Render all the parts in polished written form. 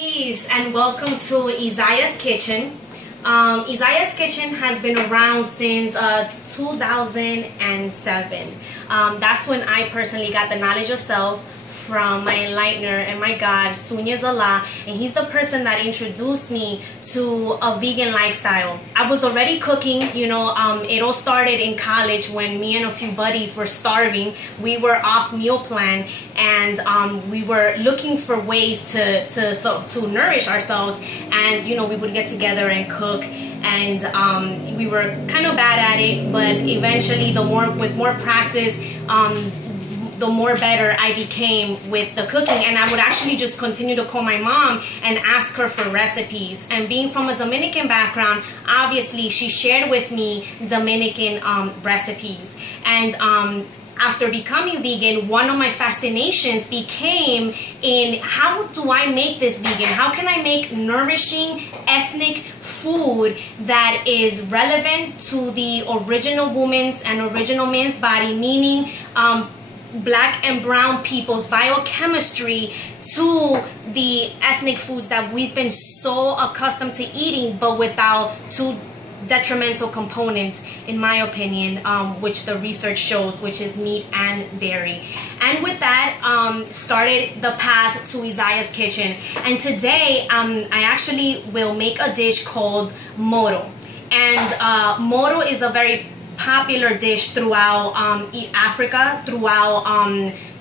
Peace and welcome to Izayaa's Kitchen. Izayaa's Kitchen has been around since 2007. That's when I personally got the knowledge of self from my enlightener and my God, Izayaa, and he's the person that introduced me to a vegan lifestyle. I was already cooking, it all started in college when me and a few buddies were starving. We were off meal plan and we were looking for ways to nourish ourselves, and we would get together and cook, and we were kind of bad at it, but eventually with more practice, the more better I became with the cooking. And I would actually just continue to call my mom and ask her for recipes. And being from a Dominican background, obviously she shared with me Dominican recipes. And after becoming vegan, one of my fascinations became in how do I make this vegan? How can I make nourishing ethnic food that is relevant to the original woman's and original man's body, meaning black and brown people's biochemistry, to the ethnic foods that we've been so accustomed to eating, but without two detrimental components, in my opinion, which the research shows, which is meat and dairy. And with that, started the path to Izayaa's Kitchen. And today, I actually will make a dish called moro. And moro is a very popular dish throughout Africa, throughout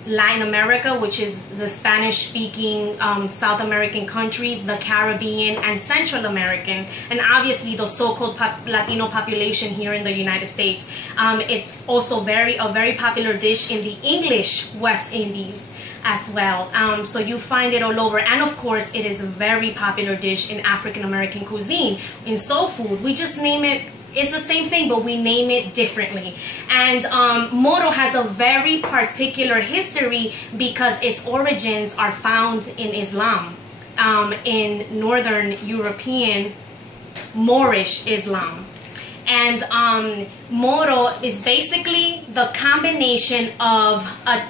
Latin America, which is the Spanish-speaking South American countries, the Caribbean, and Central American, and obviously the so-called Latino population here in the United States. It's also a very popular dish in the English West Indies as well. So you find it all over, and of course it is a very popular dish in African American cuisine. In soul food, we just name it. It's the same thing, but we name it differently. And moro has a very particular history because its origins are found in Islam, in Northern European Moorish Islam. And moro is basically the combination of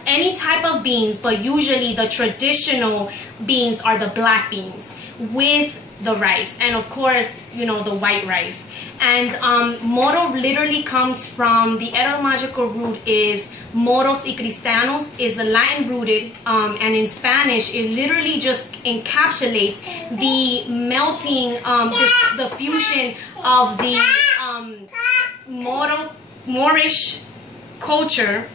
any type of beans, but usually the traditional beans are the black beans with the rice, and of course, the white rice. And moro literally comes from, the etymological root is moros y cristianos, is the Latin rooted, and in Spanish it literally just encapsulates the melting, the fusion of the Moorish culture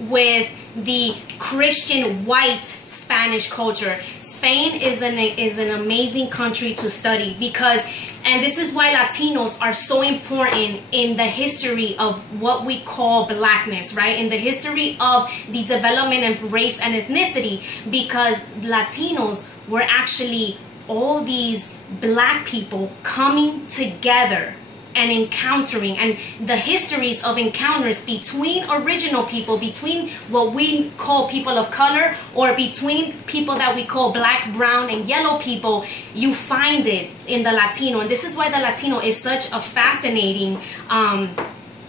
with the Christian white Spanish culture. Spain is an amazing country to study because, and this is why Latinos are so important in the history of what we call blackness, right? In the history of the development of race and ethnicity, because Latinos were actually all these black people coming together and encountering, and the histories of encounters between original people, between what we call people of color, or between people that we call black, brown, and yellow people, you find it in the Latino. And this is why the Latino is such a fascinating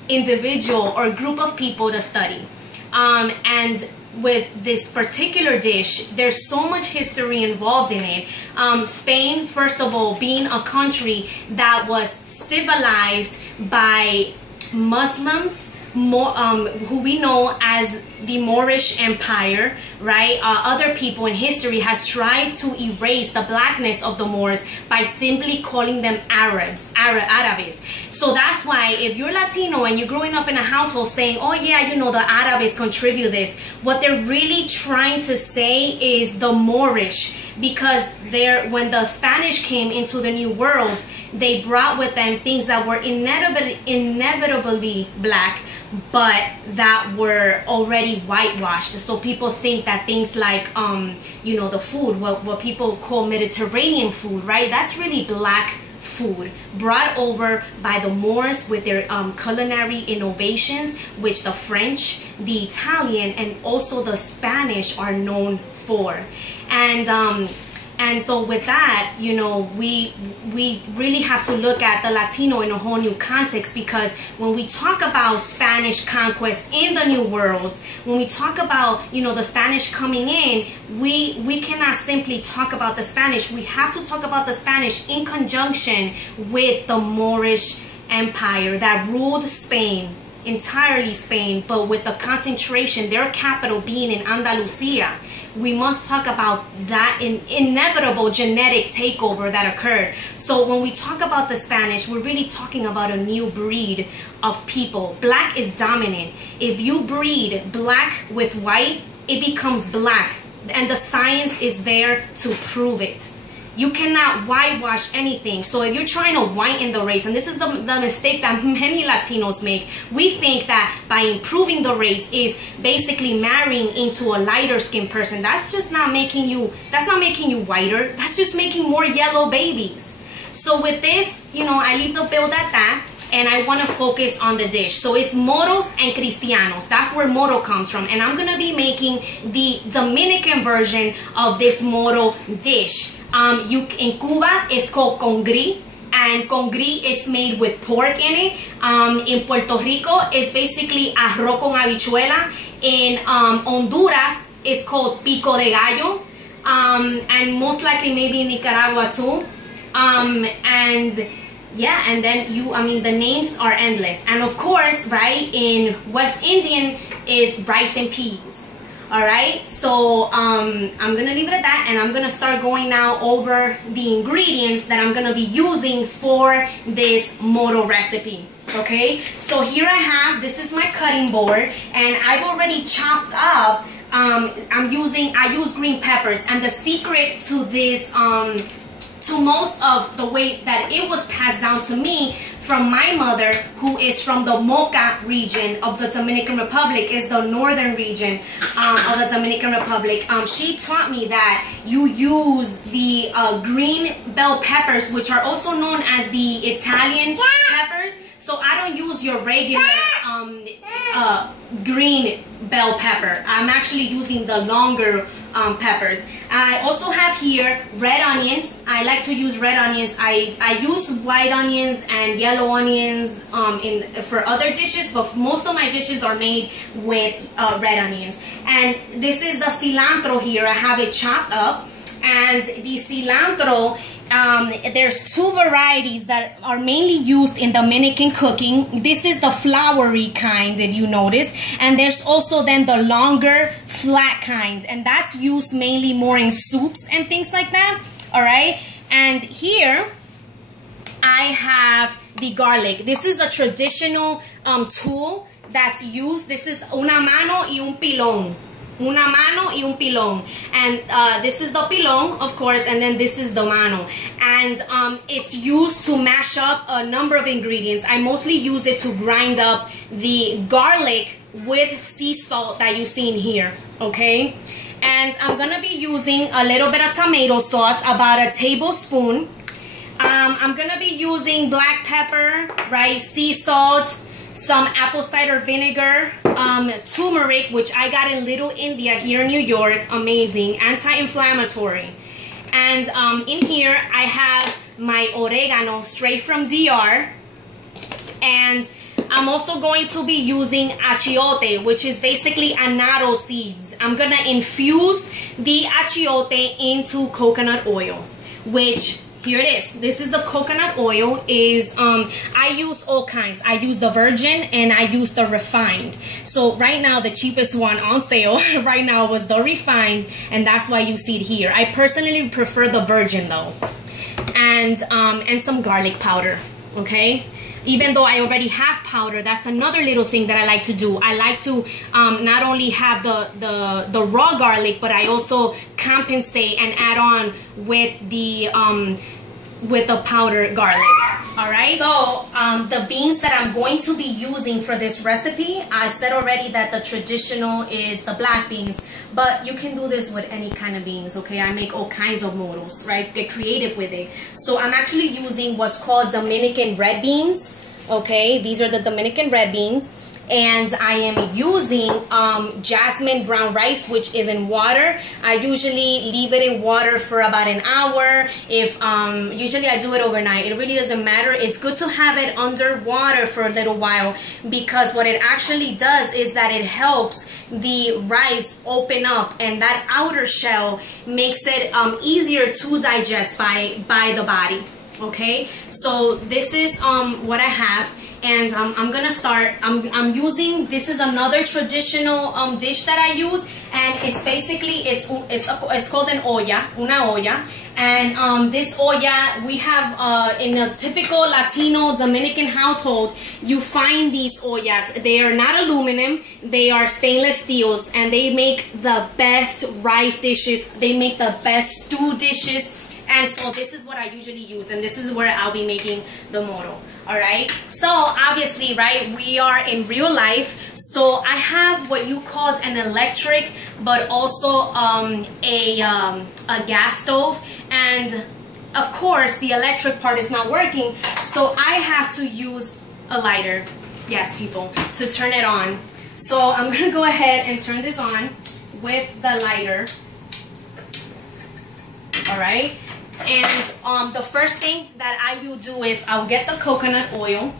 individual or group of people to study. And with this particular dish, there's so much history involved in it. Spain, first of all, being a country that was civilized by Muslims, who we know as the Moorish Empire, right? Other people in history has tried to erase the blackness of the Moors by simply calling them Arabs. So that's why if you're Latino and you're growing up in a household saying, oh yeah, the Arabs contribute this, what they're really trying to say is the Moorish, because when the Spanish came into the New World, they brought with them things that were inevitably black, but that were already whitewashed. So people think that things like, the food, what people call Mediterranean food, right? That's really black food brought over by the Moors with their culinary innovations, which the French, the Italian, and also the Spanish are known for. And And so with that, you know, we really have to look at the Latino in a whole new context, because when we talk about Spanish conquest in the New World, when we talk about, you know, the Spanish coming in, we cannot simply talk about the Spanish. We have to talk about the Spanish in conjunction with the Moorish Empire that ruled Spain, entirely Spain, but with the concentration, their capital being in Andalusia. We must talk about that inevitable genetic takeover that occurred. So when we talk about the Spanish, we're really talking about a new breed of people. Black is dominant. If you breed black with white, it becomes black. And the science is there to prove it. You cannot whitewash anything. So if you're trying to whiten the race, and this is the mistake that many Latinos make, we think that by improving the race is basically marrying into a lighter skinned person. That's just not making you, that's not making you whiter. That's just making more yellow babies. So with this, you know, I leave the build at that. And I want to focus on the dish. So it's moros and cristianos. That's where moro comes from. And I'm going to be making the Dominican version of this moro dish. In Cuba, it's called congri. And congri is made with pork in it. In Puerto Rico, it's basically arroz con habichuela. In Honduras, it's called pico de gallo. And most likely maybe in Nicaragua too. Yeah, and then the names are endless. And of course, right, in West Indian is rice and peas. All right, so I'm gonna leave it at that, and I'm gonna start going now over the ingredients that I'm gonna be using for this moro recipe. Okay, so here I have, this is my cutting board, and I've already chopped up. I use green peppers, and the secret to this to most of the way that it was passed down to me from my mother, who is from the Moca region of the Dominican Republic, is the northern region of the Dominican Republic. She taught me that you use the green bell peppers, which are also known as the Italian peppers. So I don't use your regular green bell pepper. I'm actually using the longer peppers. I also have here red onions. I like to use red onions. I use white onions and yellow onions for other dishes, but most of my dishes are made with red onions. And this is the cilantro here. I have it chopped up. And the cilantro, there's two varieties that are mainly used in Dominican cooking. This is the floury kind, if you notice, and there's also then the longer flat kind, and that's used mainly more in soups and things like that. All right, and here I have the garlic. This is a traditional tool that's used. This is una mano y un pilón. Una mano y un pilón. And this is the pilón, of course, and then this is the mano. And it's used to mash up a number of ingredients. I mostly use it to grind up the garlic with sea salt that you see in here, okay? And I'm gonna be using a little bit of tomato sauce, about a tablespoon. I'm gonna be using black pepper, right, sea salt, some apple cider vinegar, turmeric, which I got in Little India here in New York, amazing, anti-inflammatory. And in here I have my oregano straight from DR, and I'm also going to be using achiote, which is basically annatto seeds. I'm gonna infuse the achiote into coconut oil, which here it is. This is the coconut oil. I use all kinds. I use the virgin and I use the refined. So right now the cheapest one on sale right now was the refined, and that's why you see it here. I personally prefer the virgin though. And some garlic powder, okay? Even though I already have powder, that's another little thing that I like to do. I like to not only have the raw garlic, but I also compensate and add on with the powdered garlic. All right, so the beans that I'm going to be using for this recipe, I said already that the traditional is the black beans, but you can do this with any kind of beans, okay? I make all kinds of moros, right? Get creative with it. So I'm actually using what's called Dominican red beans. Okay, these are the Dominican red beans. And I am using jasmine brown rice, which is in water. I usually leave it in water for about an hour. If usually I do it overnight. It really doesn't matter. It's good to have it under water for a little while, because what it actually does is that it helps the rice open up, and that outer shell makes it easier to digest by the body. Okay, so this is what I have. And I'm gonna start. I'm using, this is another traditional dish that I use, and it's basically it's called an olla, una olla. And this olla, we have in a typical Latino Dominican household, you find these ollas. They are not aluminum, they are stainless steels, and they make the best rice dishes. They make the best stew dishes. And so this is what I usually use, and this is where I'll be making the moro. Alright, so obviously, right, we are in real life, so I have what you called an electric, but also a gas stove, and of course the electric part is not working, so I have to use a lighter, yes people, to turn it on. So I'm gonna go ahead and turn this on with the lighter. Alright. And the first thing that I will do is I'll get the coconut oil.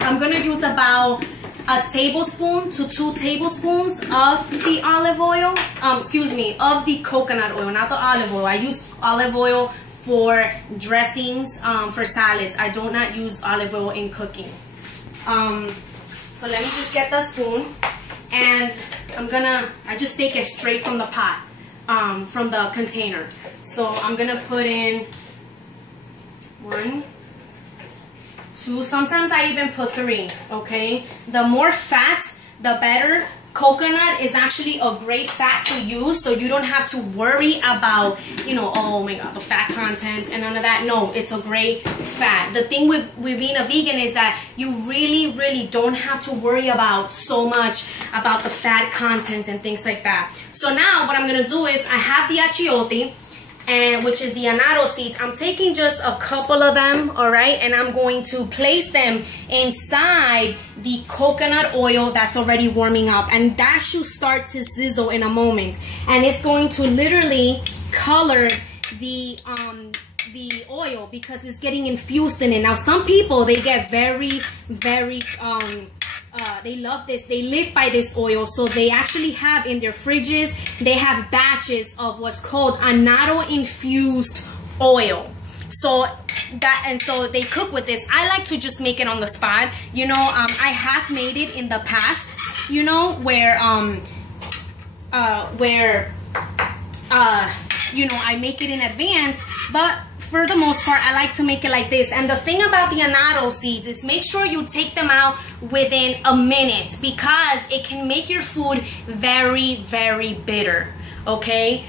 I'm going to use about a tablespoon to 2 tablespoons of the olive oil. Excuse me, of the coconut oil, not the olive oil. I use olive oil for dressings, for salads. I do not use olive oil in cooking. So let me just get the spoon, and I just take it straight from the pot. From the container. So I'm gonna put in 1, 2, sometimes I even put 3, okay? The more fat, the better. Coconut is actually a great fat to use, so you don't have to worry about, you know, oh my god, the fat content and none of that. No, it's a great fat. The thing with being a vegan is that you really don't have to worry about so much about the fat content and things like that. So now what I'm gonna do is I have the achiote, and which is the annatto seeds. I'm taking just a couple of them, all right, and I'm going to place them inside the coconut oil that's already warming up, and that should start to sizzle in a moment, and it's going to literally color the oil because it's getting infused in it. Now some people, they get very they love this, they live by this oil, so they actually have in their fridges, they have batches of what's called annatto infused oil. So that, and so they cook with this. I like to just make it on the spot, you know. I have made it in the past, you know, where you know, I make it in advance, but for the most part, I like to make it like this. And the thing about the annatto seeds is make sure you take them out within a minute, because it can make your food very bitter, okay?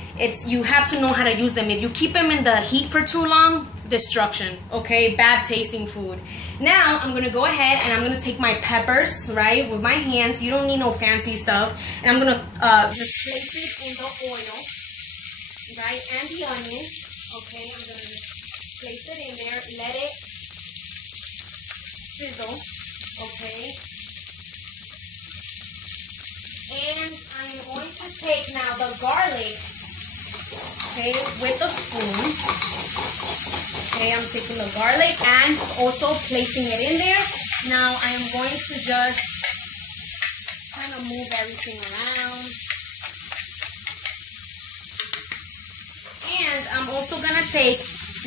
You have to know how to use them. If you keep them in the heat for too long, destruction, okay? Bad tasting food. Now, I'm going to go ahead and I'm going to take my peppers, right, with my hands. You don't need no fancy stuff. And I'm going to just place it in the oil, right, and the onion, okay? I'm going to just place it in there, let it sizzle, okay? And I'm going to take now the garlic, okay, with the spoon. Okay, I'm taking the garlic and also placing it in there. Now I am going to just kind of move everything around. And I'm also going to take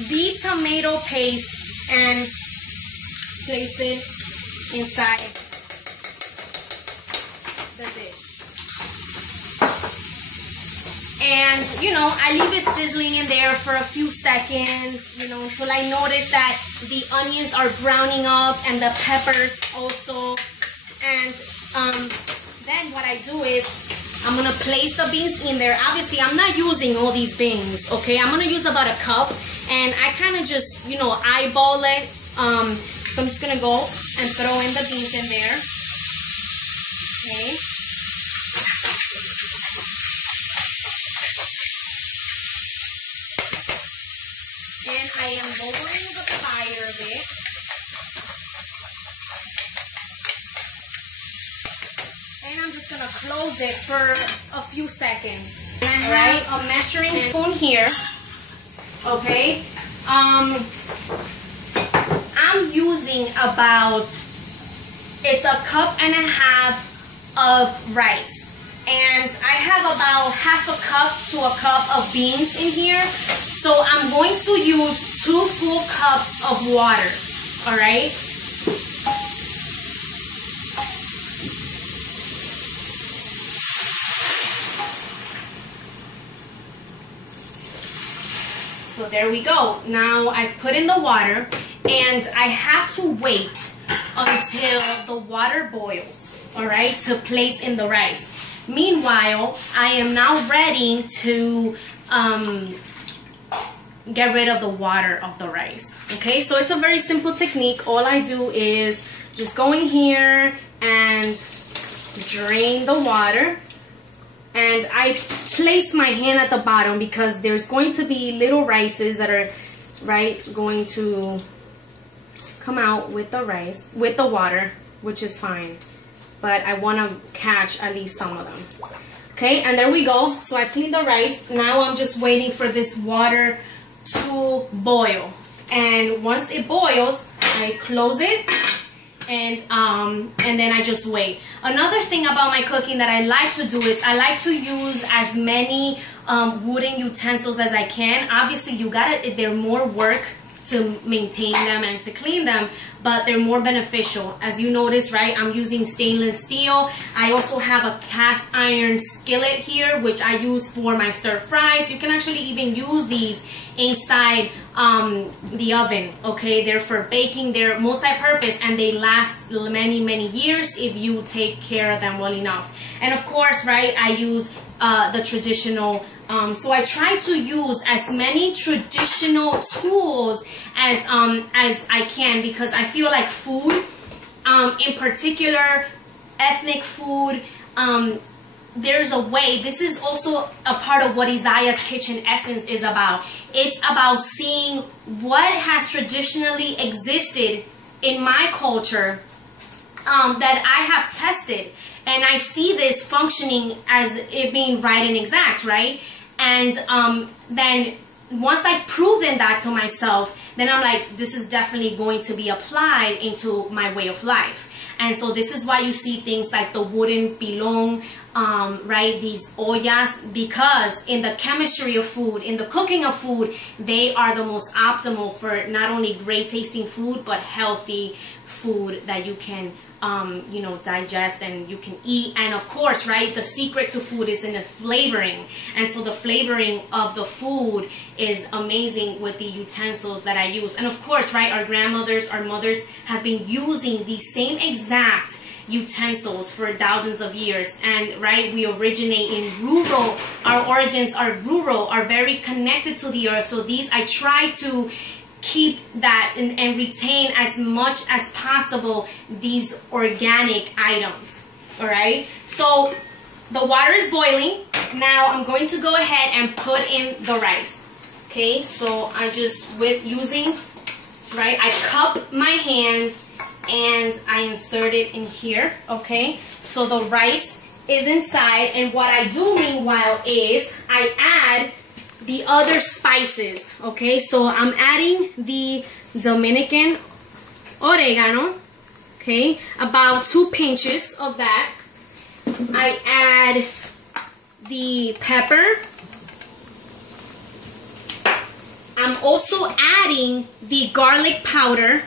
the tomato paste and place it inside the dish. And, you know, I leave it sizzling in there for a few seconds, you know, until I notice that the onions are browning up and the peppers also. And then what I do is I'm going to place the beans in there. Obviously, I'm not using all these beans, okay? I'm going to use about a cup. And I kind of just, you know, eyeball it. So I'm just going to go and throw in the beans in there. Okay. And I am lowering the fire a bit. And I'm just gonna close it for a few seconds. And I have a measuring spoon here. Okay. I'm using about, it's a cup and a half of rice. And I have about half a cup to a cup of beans in here. So I'm going to use 2 full cups of water. All right. So there we go. Now I've put in the water and I have to wait until the water boils, all right, to place in the rice. Meanwhile, I am now ready to get rid of the water of the rice. Okay, so it's a very simple technique. All I do is just go in here and drain the water. And I place my hand at the bottom because there's going to be little rices that are, right, going to come out with the rice, with the water, which is fine. But I want to catch at least some of them. Okay, and there we go. So I cleaned the rice. Now I'm just waiting for this water to boil. And once it boils, I close it. And then I just wait. Another thing about my cooking that I like to do is I like to use as many wooden utensils as I can. Obviously, they're more work to maintain them and to clean them, but they're more beneficial. As you notice, right, I'm using stainless steel. I also have a cast iron skillet here, which I use for my stir fries. You can actually even use these inside the oven. Okay, they're for baking. They're multi-purpose and they last many years if you take care of them well enough. And of course, right, I use the traditional, so I try to use as many traditional tools as I can, because I feel like food, in particular ethnic food, there's a way. This is also a part of what Izayaa's Kitchen Essence is about. It's about seeing what has traditionally existed in my culture that I have tested. And I see this functioning as it being right and exact, right? And then once I've proven that to myself, then I'm like, this is definitely going to be applied into my way of life. And so this is why you see things like the wooden pilon, right, these ollas, because in the chemistry of food, in the cooking of food, they are the most optimal for not only great tasting food, but healthy food that you can you know, digest and you can eat. And of course, right, the secret to food is in the flavoring. And so the flavoring of the food is amazing with the utensils that I use. And of course, right, our grandmothers, our mothers have been using these same exact utensils for thousands of years. And right, we originate in rural, our origins are rural, are very connected to the earth. So these, I try to keep that and retain as much as possible these organic items. All right, so the water is boiling. Now I'm going to go ahead and put in the rice. Okay, so I just, with using, right, I cup my hands and I insert it in here. Okay, so the rice is inside, and what I do meanwhile is I add the other spices. Okay, so I'm adding the Dominican oregano, okay, about 2 pinches of that. I add the pepper. I'm also adding the garlic powder,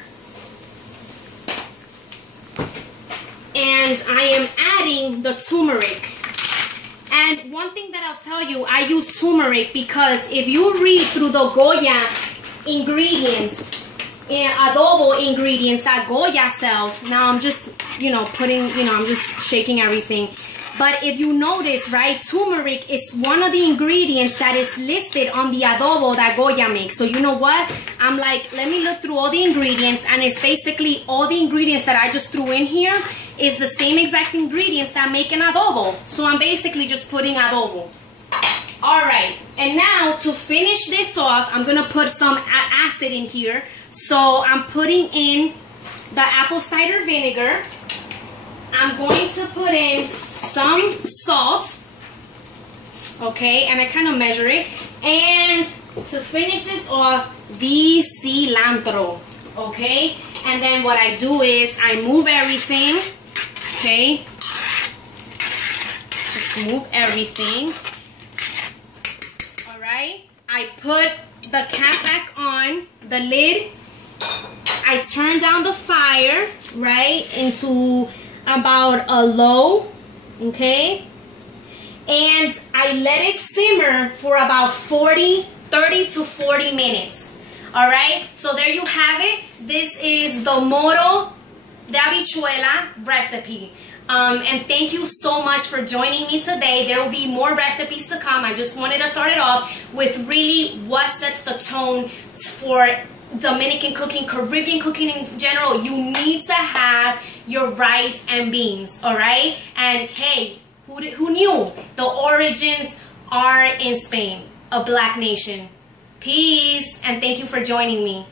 and I am adding the turmeric. And one thing that I'll tell you, I use turmeric because if you read through the Goya ingredients, and adobo ingredients that Goya sells, now I'm just, you know, I'm just shaking everything. But if you notice, right, turmeric is one of the ingredients that is listed on the adobo that Goya makes. So you know what? I'm like, let me look through all the ingredients, and it's basically all the ingredients that I just threw in here is the same exact ingredients that make an adobo. So I'm basically just putting adobo. All right, and now to finish this off, I'm gonna put some acid in here. So I'm putting in the apple cider vinegar. I'm going to put in some salt, okay, and I kind of measure it. And to finish this off, the cilantro, okay. And then what I do is I move everything, okay. Just move everything. All right. I put the cap back on, the lid. I turn down the fire, right, into about a low, okay, and I let it simmer for about 30 to 40 minutes. All right, so there you have it. This is the moro de habichuela recipe. And thank you so much for joining me today. There will be more recipes to come. I just wanted to start it off with really what sets the tone for Dominican cooking, Caribbean cooking in general. You need to have your rice and beans, all right? And hey, who knew? The origins are in Spain, a black nation. Peace, and thank you for joining me.